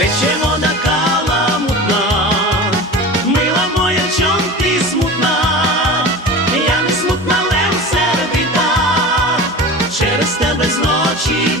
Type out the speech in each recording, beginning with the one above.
печемо на каламутна, мила моя, чом ти смутна, я не смутна, лем серед біда, через тебе зночі.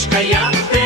Дівчиночка, я ти.